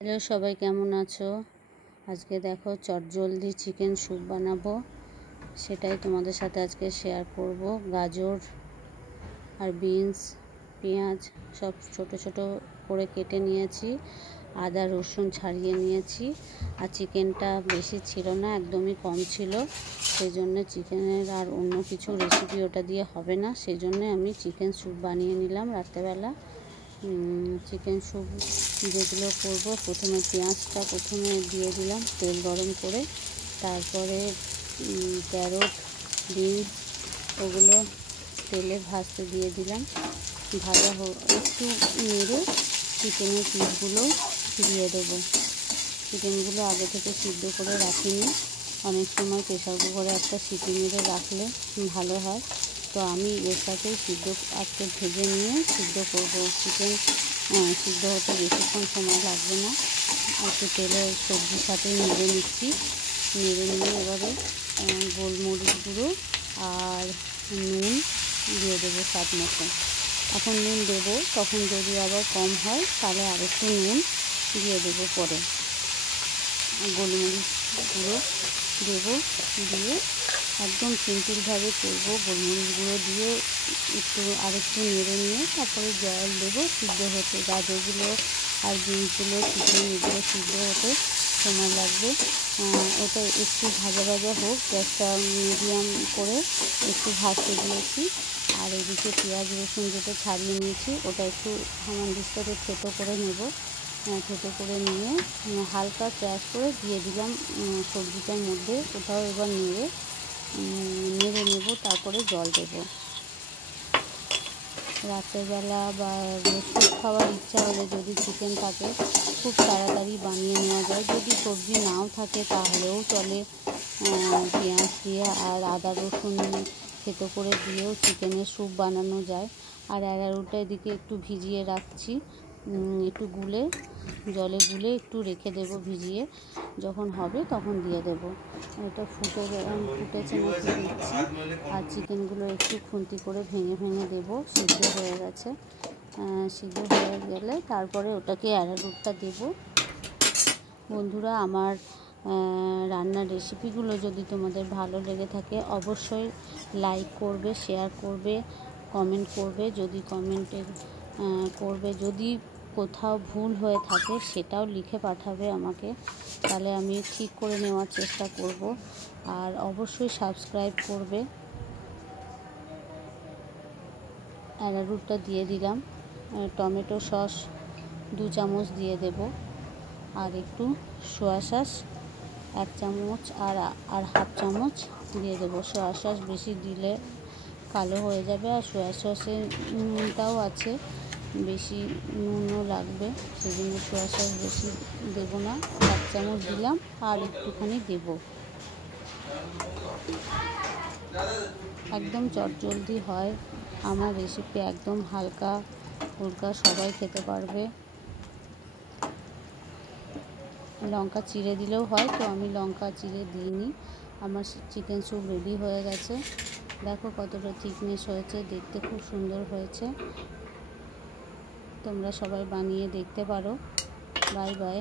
Hello সবাই, কেমন আছো? আজকে দেখো চটজলদি চিকেন স্যুপ বানাবো, সেটাই তোমাদের সাথে আজকে শেয়ার করব। গাজর আর বিনস, পেঁয়াজ সব ছোট ছোট করে কেটে নিয়েছি, আদা রসুন ছাড়িয়ে নিয়েছি। আর চিকেনটা বেশি ছিল না, একদমই কম ছিল, সেই জন্য চিকেনের আর অন্য কিছু রেসিপি ওটা দিয়ে হবে না, সেই জন্য আমি চিকেন স্যুপ বানিয়ে নিলাম রাত্রেবেলা। চিকেন স্যুপ যেগুলো করবো, প্রথমে পেঁয়াজটা দিয়ে দিলাম তেল গরম করে, তারপরে ক্যারট, বিনস ওগুলো তেলে ভাজতে দিয়ে দিলাম। ভাজা একটু নেড়ে চিকেনের পিসগুলো দিয়ে দেবো। চিকেনগুলো আগে থেকে সিদ্ধ করে রাখিনি, অনেক সময় প্রেসার কুকারে একটা সিটি মেরে রাখলে ভালো হয়, তো আমি এর সাথে আজকে ভেজে নিয়ে সিদ্ধ করবো। চিকেন সিদ্ধ হতে বেশিক্ষণ সময় লাগবে না। একটু তেলে সবজির সাথে নেড়ে নিচ্ছি, নেড়ে নিয়ে এবারে গোলমরিচ গুঁড়ো আর নুন দিয়ে দেবো স্বাদ মতো। এখন নুন দেবো, তখন যদি আবার কম হয় তাহলে আর একটু নুন দিয়ে দেবো পরে। গোলমরিচ গুঁড়ো দেবো, দিয়ে একদম সিম্পলভাবে করবো। গোলমরিচ গুঁড়ো দিয়ে আরেকটু নেড়ে নিয়ে তারপরে জল দেবো সিদ্ধ হতে। গাজরগুলো আর বিনসগুলো এগুলো সিদ্ধ হতে সময় লাগবে। ওটা একটু ভাজা ভাজা হোক, গ্যাসটা মিডিয়াম করে একটু ভাজতে দিয়েছি। আর এদিকে পেঁয়াজ রসুন যেটা ছাড়িয়ে নিয়েছি ওটা একটু হামানদিস্তাতে থেতো করে নেব। থেতো করে নিয়ে হালকা ক্র্যাশ করে দিয়ে দিলাম সবজিটার মধ্যে। ওটাও এবার নেড়ে নেব, তারপরে জল দেব। রাত্রেবেলা বা স্যুপ খাওয়ার ইচ্ছা হলে যদি চিকেন থাকে, খুব তাড়াতাড়ি বানিয়ে নেওয়া যায়। যদি সবজি নাও থাকে তাহলেও চলে, পেঁয়াজ দিয়ে আর আদা রসুন থেতো করে দিয়েও চিকেনের স্যুপ বানানো যায়। আর অ্যারারুটটা এদিকে একটু ভিজিয়ে রাখছি, একটু জলে গুলে একটু রেখে দেব ভিজিয়ে, যখন হবে তখন দিয়ে দেব। এটা ফুটেছে নাকি দেখছি। আর চিকেনগুলো একটু খুন্তি করে ভেঙে ভেঙে দেবো, সিদ্ধ হয়ে গেছে। সিদ্ধ হয়ে গেলে তারপরে ওটাকে অ্যারারুটটা দেব। বন্ধুরা, আমার রান্নার রেসিপিগুলো যদি তোমাদের ভালো লেগে থাকে অবশ্যই লাইক করবে, শেয়ার করবে, কমেন্ট করবে। যদি কোথাও ভুল হয়ে থাকে সেটাও লিখে পাঠাবে আমাকে, তাহলে আমি ঠিক করে নেওয়ার চেষ্টা করব। আর অবশ্যই সাবস্ক্রাইব করবে। অ্যারারুটটা দিয়ে দিলাম, টমেটো সস 2 চামচ দিয়ে দেব, আর একটু সোয়া সস 1 চামচ আর হাফ চামচ দিয়ে দেবো। সোয়া সস বেশি দিলে কালো হয়ে যাবে, আর সোয়া সসের নুনটাও আছে, বেশি নুনও লাগবে, সেই জন্য সোয়া সস বেশি দেবো না। 1 চামচ দিলাম আর একটুখানি দেব। একদম চটজলদি হয় আমার রেসিপি, একদম হালকা ফুলকা, সবাই খেতে পারবে। লঙ্কা চিড়ে দিলেও হয়, তো আমি লঙ্কা চিড়ে দিইনি। আমার চিকেন স্যুপ রেডি হয়ে গেছে। দেখো কতটা থিকনেস হয়েছে, দেখতে খুব সুন্দর হয়েছে। তোমরা সবাই বানিয়ে দেখতে পারো। Bye bye.